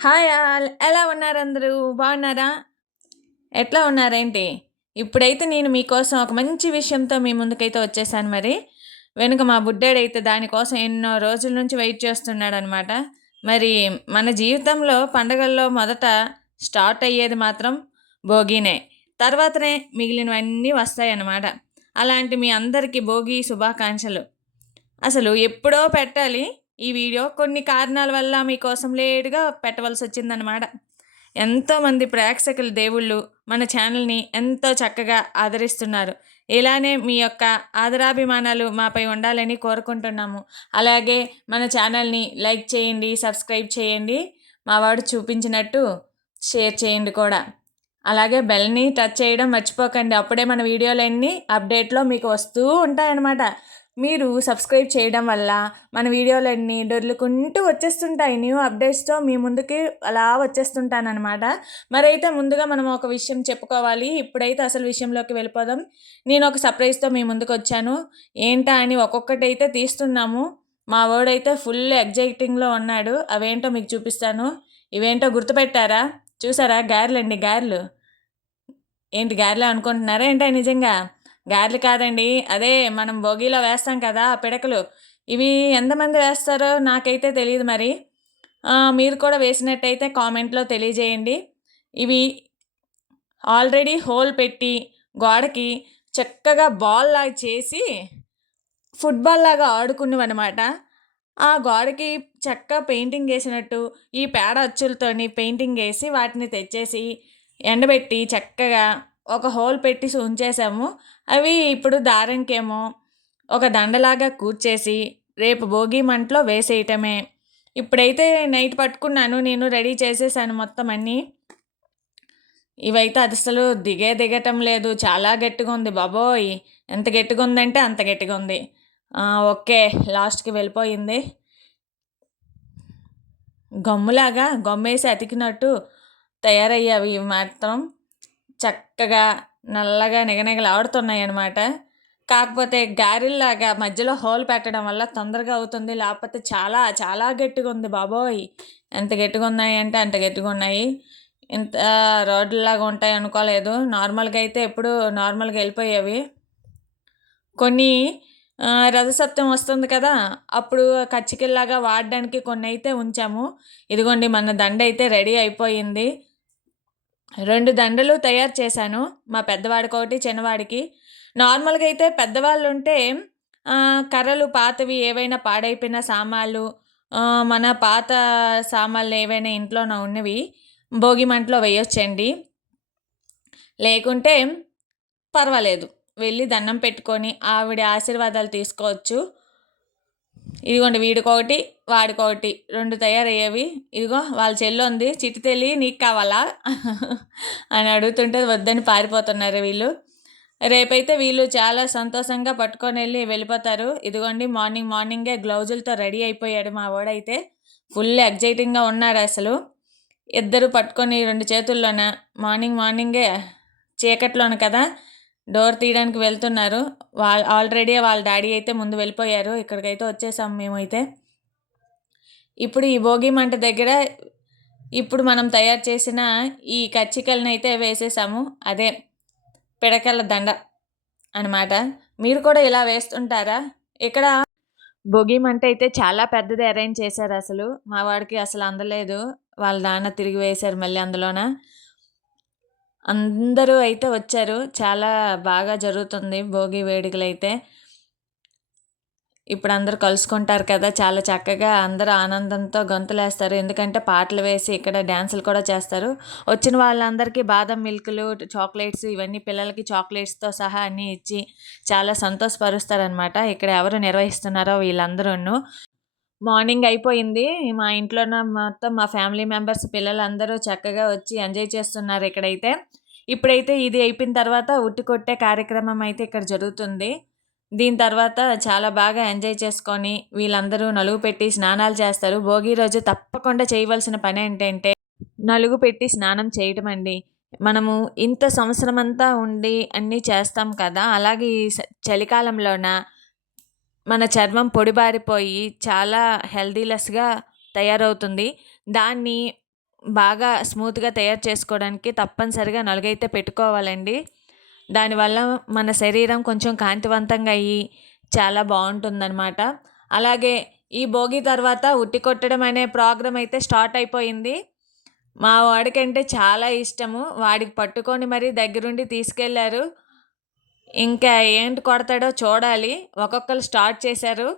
Hi all ఎలా ఉన్నారు అందరూ బాగున్నారా? ఎట్లా ఉన్నారేంటి? ఇప్పుడైతే నేను మీకోసం ఒక మంచి విషయంతో మీ ముందుకైతే వచ్చేసాను మరి. వెనుక మా బుడ్డోడైతే దానికోసం ఎన్నో రోజుల నుంచి వెయిట్ చేస్తున్నాడనమాట. మరి మన జీవితంలో పండగల్లో మొదట స్టార్ట్ అయ్యేది మాత్రం భోగినే. తర్వాతనే మిగిలినవన్నీ వస్తాయన్నమాట. అలాంటి మీ అందరికీ భోగి శుభాకాంక్షలు. అసలు ఎప్పుడో పెట్టాలి ఈ వీడియో. కొన్ని కారణాల వల్ల మీకోసం లేట్‌గా పెట్టవలసి వచ్చిందనమాట. ఎంతోమంది ప్రేక్షకులు దేవుళ్ళు మన ఛానల్‌ని ఎంతో చక్కగా ఆదరిస్తున్నారు. ఇలానే మీ యొక్క ఆదరాభిమానాలు మాపై ఉండాలని కోరుకుంటున్నాము. అలాగే మన ఛానల్‌ని లైక్ చేయండి, సబ్స్క్రైబ్ చేయండి. మా వాడు చూపించినట్టు షేర్ చేయండి కూడా. అలాగే బెల్‌ని టచ్ చేయడం మర్చిపోకండి. అప్పుడే మన వీడియోలన్నీ అప్డేట్‌లో మీకు వస్తూ ఉంటాయన్నమాట. మీరు సబ్స్క్రైబ్ చేయడం వల్ల మన వీడియోలన్నీ దొర్లుకుంటూ వచ్చేస్తుంటాయి. న్యూ అప్డేట్స్తో మీ ముందుకి అలా వచ్చేస్తుంటానన్నమాట. మరైతే ముందుగా మనం ఒక విషయం చెప్పుకోవాలి. ఇప్పుడైతే అసలు విషయంలోకి వెళ్ళిపోదాం. నేను ఒక సర్ప్రైజ్తో మీ ముందుకు వచ్చాను. ఏంటా అని ఒక్కొక్కటైతే తీస్తున్నాము. మా వాడైతే ఫుల్ ఎగ్జైటింగ్లో ఉన్నాడు. అవేంటో మీకు చూపిస్తాను. ఇవేంటో గుర్తుపెట్టారా? చూసారా? గారెలండి, గారెలు. ఏంటి గారెలు అనుకుంటున్నారా ఏంటో నిజంగా? గారెలు కాదండి. అదే మనం భోగిలో వేస్తాం కదా ఆ పిడకలు. ఇవి ఎంతమంది వేస్తారో నాకైతే తెలీదు మరి. మీరు కూడా వేసినట్టయితే కామెంట్‌లో తెలియజేయండి. ఇవి ఆల్రెడీ హోల్ పెట్టి గోడకి చక్కగా బాల్‌లాగా చేసి ఫుట్‌బాల్‌లాగా ఆడుకునేవనమాట. ఆ గోడకి చక్కగా పెయింటింగ్ ఏసినట్టు ఈ పేడ అచ్చులతోని పెయింటింగ్ ఏసి వాటిని తెచ్చేసి ఎండబెట్టి చక్కగా ఒక హోల్ పెట్టి ఉంచేసాము. అవి ఇప్పుడు దారంకేమో ఒక దండలాగా కూర్చేసి రేపు భోగి మంటలో వేసేయటమే. ఇప్పుడైతే నైట్ పట్టుకున్నాను. నేను రెడీ చేసేసాను మొత్తం అన్నీ. ఇవైతే అసలు దిగటం లేదు. చాలా గట్టిగా ఉంది బాబోయ్! ఎంత గట్టిగా ఉందంటే అంత గట్టిగా ఉంది. ఓకే. లాస్ట్‌కి వెళ్ళిపోయింది. గమ్ములాగా గమ్మేసి అతికినట్టు తయారయ్యావి ఇవి మాత్రం. చక్కగా నల్లగా నిగనిగలాడుతున్నాయన్నమాట. కాకపోతే గారెల్లాగా మధ్యలో హోల్ పెట్టడం వల్ల తొందరగా అవుతుంది. లేకపోతే చాలా చాలా గట్టిగా ఉంది బాబోయ్! ఎంత గట్టిగా ఉన్నాయంటే అంత గట్టిగా ఉన్నాయి. ఇంత రోడ్డులాగా ఉంటాయి అనుకోలేదు. నార్మల్‌గా అయితే ఎప్పుడు నార్మల్‌గా వెళ్ళిపోయేవి. కొన్ని రథసప్తమి వస్తుంది కదా! అప్పుడు కచ్చికల్లాగా వాడడానికి కొన్నైతే ఉంచాము. ఇదిగోండి మన దండైతే రెడీ అయిపోయింది. 2 దండలు తయారు చేశాను. మా పెద్దవాడికొకటి, చిన్నవాడికి. నార్మల్‌గా అయితే పెద్దవాళ్ళుంటే కర్రలు పాతవి ఏవైనా పాడైపోయిన సామాన్లు, మన పాత సామాన్లు ఏవైనా ఇంట్లోన ఉన్నవి భోగి మంటలో వేయొచ్చండి. లేకుంటే పర్వాలేదు. వెళ్ళి దండం పెట్టుకొని ఆవిడ ఆశీర్వాదాలు తీసుకోవచ్చు. ఇదిగోండి వీడికొకటి, వాడికొకటి 2 తయారయ్యేవి. ఇదిగో వాళ్ళ చెల్లుంది. చిట్టి తల్లి నీకు కావాలా? అని అడుగుతుంటే వద్దని పారిపోతున్నారు వీళ్ళు. రేపైతే వీళ్ళు చాలా సంతోషంగా పట్టుకొనెళ్ళి వెళ్ళిపోతారు. ఇదిగోండి మార్నింగే గ్లౌజులతో రెడీ అయిపోయాడు మా వాడైతే. ఫుల్ ఎగ్జైటింగ్‌గా ఉన్నాడసలు. ఇద్దరు పట్టుకొని 2 చేతుల్లోన మార్నింగే చీకట్లోన కదా! డోర్ తీయడానికి వెళ్తున్నారు. ఆల్రెడీ వాళ్ళ డాడీ అయితే ముందు వెళ్ళిపోయారు. ఇక్కడికైతే వచ్చేసాం మేమైతే. ఇప్పుడు ఈ భోగి మంట దగ్గర ఇప్పుడు మనం తయారు చేసిన ఈ కచ్చికలనైతే వేసేసాము. అదే పిడకల దండ అనమాట. మీరు కూడా ఇలా వేస్తుంటారా? ఇక్కడ భోగి మంట అయితే చాలా పెద్దది అరేంజ్ చేశారసలు. మా వాడికి అసలు అందలేదు. వాళ్ళ నాన్న తిరిగి వేశారు మళ్ళీ అందులోన. అందరూ అయితే వచ్చారు. చాలా బాగా జరుగుతుంది భోగి వేడుకలైతే. ఇప్పుడు అందరూ కలుసుకుంటారు కదా! చాలా చక్కగా అందరూ ఆనందంతో గంతులేస్తారు. ఎందుకంటే పాటలు వేసి ఇక్కడ డాన్సులు కూడా చేస్తారు. వచ్చిన వాళ్ళందరికీ బాదం మిల్కులు, చాక్లెట్స్ ఇవన్నీ పిల్లలకి చాక్లెట్స్‌తో సహా అన్నీ ఇచ్చి చాలా సంతోషపరుస్తారనమాట. ఇక్కడ ఎవరు నిర్వహిస్తున్నారో వీళ్ళందరూను. మార్నింగ్ అయిపోయింది. మా ఇంట్లోన మొత్తం మా ఫ్యామిలీ మెంబర్స్ పిల్లలందరూ చక్కగా వచ్చి ఎంజాయ్ చేస్తున్నారు ఇక్కడైతే. ఇప్పుడైతే ఇది అయిపోయిన తర్వాత ఉట్టి కొట్టే కార్యక్రమం అయితే ఇక్కడ జరుగుతుంది. దీని తర్వాత చాలా బాగా ఎంజాయ్ చేసుకొని వీళ్ళందరూ నలుగు పెట్టి స్నానాలు చేస్తారు. భోగి రోజు తప్పకుండా చేయవలసిన పనేంటంటే నలుగు పెట్టి స్నానం చేయటమండి. మనము ఇంత సంవత్సరమంతా ఉండి అన్నీ చేస్తాం కదా! అలాగే ఈ చలికాలంలోన మన చర్మం పొడిబారిపోయి చాలా హెల్తీలెస్‌గా తయారవుతుంది. దాన్ని బాగా స్మూత్గా తయారు చేసుకోవడానికి తప్పనిసరిగా నలుగైతే పెట్టుకోవాలండి. దానివల్ల మన శరీరం కొంచెం కాంతివంతంగా అయ్యి చాలా బాగుంటుందన్నమాట. అలాగే ఈ భోగి తర్వాత ఉట్టి కొట్టడం అనే ప్రోగ్రామ్ అయితే స్టార్ట్ అయిపోయింది. మా వాడికంటే చాలా ఇష్టము. వాడికి పట్టుకొని మరీ దగ్గరుండి తీసుకెళ్లారు. ఇంకా ఏంటి కొడతాడో చూడాలి. ఒక్కొక్కరు స్టార్ట్ చేశారు.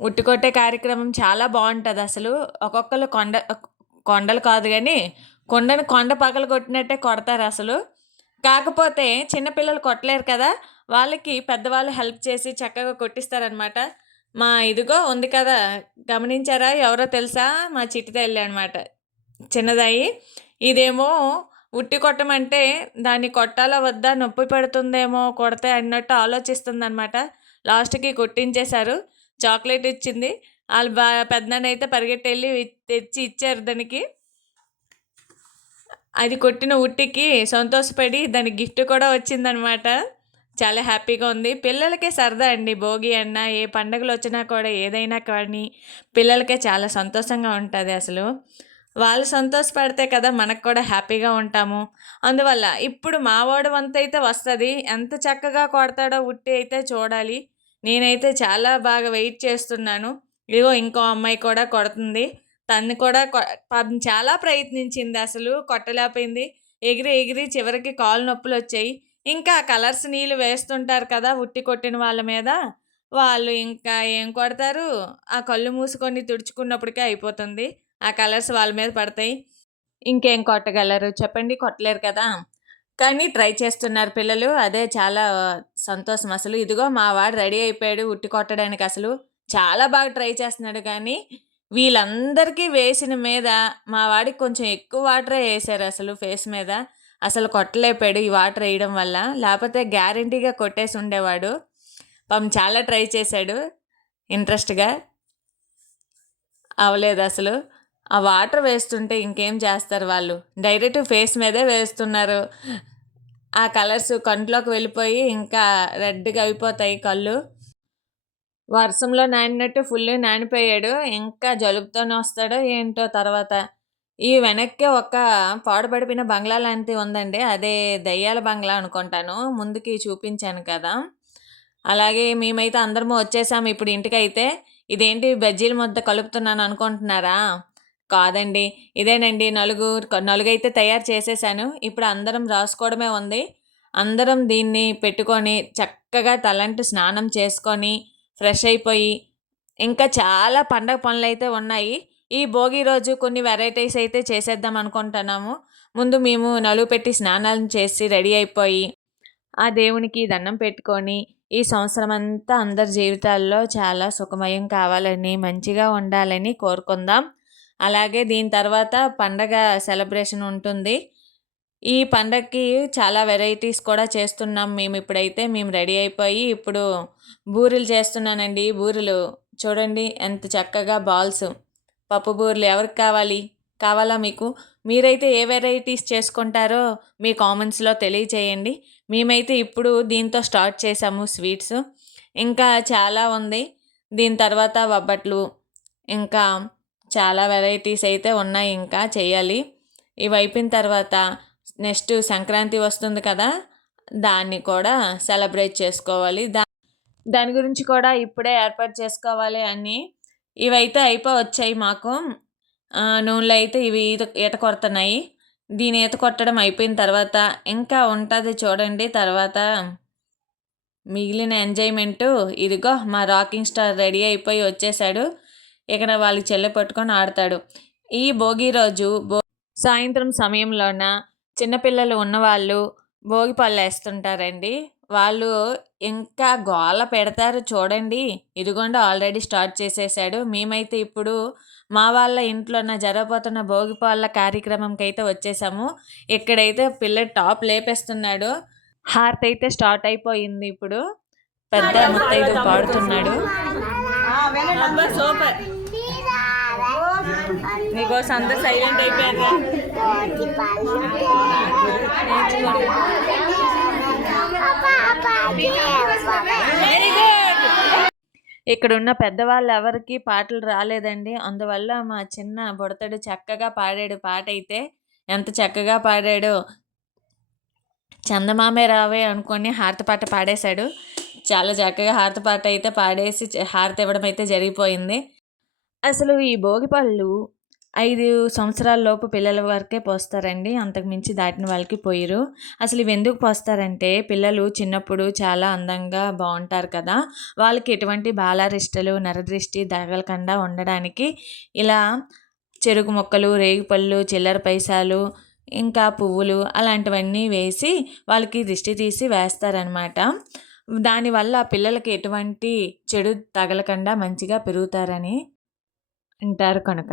ఉట్టి కొట్టే కార్యక్రమం చాలా బాగుంటుంది అసలు. ఒక్కొక్కరు కొండలు కాదు కానీ కొండ పగలు కొట్టినట్టే కొడతారు అసలు. కాకపోతే చిన్నపిల్లలు కొట్టలేరు కదా, వాళ్ళకి పెద్దవాళ్ళు హెల్ప్ చేసి చక్కగా కొట్టిస్తారనమాట. మా ఇదిగో ఉంది కదా, గమనించారా? ఎవరో తెలుసా? మా చిట్టి తల్లి అనమాట, చిన్నదాయి. ఇదేమో ఉట్టి కొట్టమంటే దాన్ని కొట్టాలా వద్దా, నొప్పి పెడుతుందేమో కొడితే అన్నట్టు ఆలోచిస్తుంది అనమాట. లాస్ట్కి కొట్టించేశారు. చాక్లెట్ ఇచ్చింది. వాళ్ళు పెద్దనాన్న అయితే పరిగెట్టి వెళ్ళి తెచ్చి ఇచ్చారు దానికి. అది కొట్టిన ఉట్టికి సంతోషపడి దానికి గిఫ్ట్ కూడా వచ్చిందనమాట. చాలా హ్యాపీగా ఉంది. పిల్లలకే సరదా అండి. భోగి అన్నా ఏ పండుగలు వచ్చినా కూడా ఏదైనా కానీ పిల్లలకే చాలా సంతోషంగా ఉంటుంది అసలు. వాళ్ళు సంతోషపడితే కదా మనకు కూడా హ్యాపీగా ఉంటాము. అందువల్ల ఇప్పుడు మావాడు వంతు అయితే వస్తుంది. ఎంత చక్కగా కొడతాడో ఉట్టి అయితే చూడాలి. నేనైతే చాలా బాగా వెయిట్ చేస్తున్నాను. ఇదిగో ఇంకో అమ్మాయి కూడా కొడుతుంది. తను కూడా పాపం చాలా ప్రయత్నించింది, అసలు కొట్టలేకపోయింది. ఎగిరి ఎగిరి చివరికి కాలు నొప్పులు వచ్చాయి. ఇంకా కలర్స్ నీళ్ళు వేస్తుంటారు కదా ఉట్టి కొట్టిన వాళ్ళ మీద, వాళ్ళు ఇంకా ఏం కొడతారు, ఆ కళ్ళు మూసుకొని తుడుచుకున్నప్పటికే అయిపోతుంది. ఆ కలర్స్ వాళ్ళ మీద పడతాయి. ఇంకేం కొట్టగలరు చెప్పండి, కొట్టలేరు కదా. కానీ ట్రై చేస్తున్నారు పిల్లలు, అదే చాలా సంతోషం అసలు. ఇదిగో మా వాడు రెడీ అయిపోయాడు ఉట్టి కొట్టడానికి. అసలు చాలా బాగా ట్రై చేస్తున్నాడు. కానీ వీళ్ళందరికీ వేసిన మీద మా వాడికి కొంచెం ఎక్కువ వాటరే వేసారు అసలు ఫేస్ మీద. అసలు కొట్టలేపాడు ఈ వాటర్ వేయడం వల్ల, లేకపోతే గ్యారంటీగా కొట్టేసి ఉండేవాడు. పాపం చాలా ట్రై చేశాడు ఇంట్రెస్ట్గా, అవ్వలేదు అసలు. ఆ వాటర్ వేస్తుంటే ఇంకేం చేస్తారు వాళ్ళు, డైరెక్ట్ ఫేస్ మీదే వేస్తున్నారు. ఆ కలర్స్ కంట్లోకి వెళ్ళిపోయి ఇంకా రెడ్గా అయిపోతాయి కళ్ళు. వర్షంలో నానినట్టు ఫుల్ నానిపోయాడు. ఇంకా జలుబుతోనే వస్తాడో ఏంటో తర్వాత. ఈ వెనక్కి ఒక పాడుపడిపోయిన బంగ్లా లాంటిది ఉందండి, అదే దయ్యాల బంగ్లా అనుకుంటాను, ముందుకి చూపించాను కదా. అలాగే మేమైతే అందరము వచ్చేసాము ఇప్పుడు ఇంటికైతే. ఇదేంటి బజ్జీల ముద్ద కలుపుతున్నాను అనుకుంటున్నారా? కాదండి, ఇదేనండి నలుగైతే తయారు చేసేసాను. ఇప్పుడు అందరం రాసుకోవడమే ఉంది. అందరం దీన్ని పెట్టుకొని చక్కగా తలంటు స్నానం చేసుకొని ఫ్రెష్ అయిపోయి ఇంకా చాలా పండగ పనులు అయితే ఉన్నాయి. ఈ భోగి రోజు కొన్ని వెరైటీస్ అయితే చేసేద్దాం అనుకుంటున్నాము. ముందు మేము నలుగు పెట్టి స్నానాలను చేసి రెడీ అయిపోయి ఆ దేవునికి దండం పెట్టుకొని ఈ సంవత్సరం అంతా అందరి జీవితాల్లో చాలా సుఖమయం కావాలని, మంచిగా ఉండాలని కోరుకుందాం. అలాగే దీని తర్వాత పండగ సెలబ్రేషన్ ఉంటుంది. ఈ పండగకి చాలా వెరైటీస్ కూడా చేస్తున్నాం మేము. ఇప్పుడైతే మేము రెడీ అయిపోయి ఇప్పుడు బూరెలు చేస్తున్నానండి. బూరెలు చూడండి ఎంత చక్కగా బాల్స్, పప్పు బూరెలు. ఎవరికి కావాలా మీకు? మీరైతే ఏ వెరైటీస్ చేసుకుంటారో మీ కామెంట్స్లో తెలియచేయండి. మేమైతే ఇప్పుడు దీంతో స్టార్ట్ చేసాము స్వీట్స్. ఇంకా చాలా ఉంది. దీని తర్వాత బొబ్బట్లు, ఇంకా చాలా వెరైటీస్ అయితే ఉన్నాయి, ఇంకా చేయాలి. ఇవి అయిపోయిన తర్వాత నెక్స్ట్ సంక్రాంతి వస్తుంది కదా, దాన్ని కూడా సెలబ్రేట్ చేసుకోవాలి. దాని గురించి కూడా ఇప్పుడే ఏర్పాటు చేసుకోవాలి అన్నీ. ఇవైతే వచ్చాయి మాకు. నూనెలో అయితే ఇవి ఈత కొడుతున్నాయి. దీని ఈత కొట్టడం అయిపోయిన తర్వాత ఇంకా ఉంటుంది చూడండి. తర్వాత మిగిలిన ఎంజాయ్మెంటు. ఇదిగో మా రాకింగ్ స్టార్ రెడీ అయిపోయి వచ్చేసాడు. ఇక్కడ వాళ్ళకి చెల్లె పట్టుకొని ఆడతాడు. ఈ భోగి రోజు సాయంత్రం సమయంలోన చిన్నపిల్లలు ఉన్నవాళ్ళు భోగి పళ్ళు వేస్తుంటారండి. వాళ్ళు ఇంకా గోల పెడతారు చూడండి. ఇదిగోండి ఆల్రెడీ స్టార్ట్ చేసేసాడు. మేమైతే ఇప్పుడు మా వాళ్ళ ఇంట్లోన జరగబోతున్న భోగి పళ్ళ కార్యక్రమంకి అయితే వచ్చేసాము. ఇక్కడైతే పిల్ల టాప్ లేపేస్తున్నాడు. హారతి అయితే స్టార్ట్ అయిపోయింది. ఇప్పుడు పెద్ద ముత్తైదు పాడుతున్నాడు. సూపర్, నీకోసం అందరు సైలెంట్ అయిపోయారు. Very good. ఇక్కడున్న పెద్దవాళ్ళు ఎవరికీ పాటలు రాలేదండి. అందువల్ల మా చిన్న బుడతడు చక్కగా పాడాడు పాటైతే. ఎంత చక్కగా పాడాడో! చందమామే రావే అనుకోని హారతి పాట పాడేశాడు. చాలా చక్కగా హారతి పాట అయితే పాడేసి హారతి ఇవ్వడం అయితే జరిగిపోయింది. అసలు ఈ భోగిపళ్ళు 5 సంవత్సరాల లోపు పిల్లల వరకే పోస్తారండి. అంతకు మించి దాటిన వాళ్ళకి పొయ్యరు. అసలు ఇవెందుకు పోస్తారంటే, పిల్లలు చిన్నప్పుడు చాలా అందంగా బావుంటారు కదా! వాళ్ళకి ఎటువంటి బాలారిష్టలు, నరదృష్టి తగలకుండా ఉండడానికి ఇలా చెరుకు ముక్కలు, రేగిపళ్ళు, చిల్లర పైసాలు, ఇంకా పువ్వులు అలాంటివన్నీ వేసి వాళ్ళకి దిష్టి తీసి వేస్తారనమాట. దానివల్ల పిల్లలకి ఎటువంటి చెడు తగలకుండా మంచిగా పెరుగుతారని అంటారు కనుక.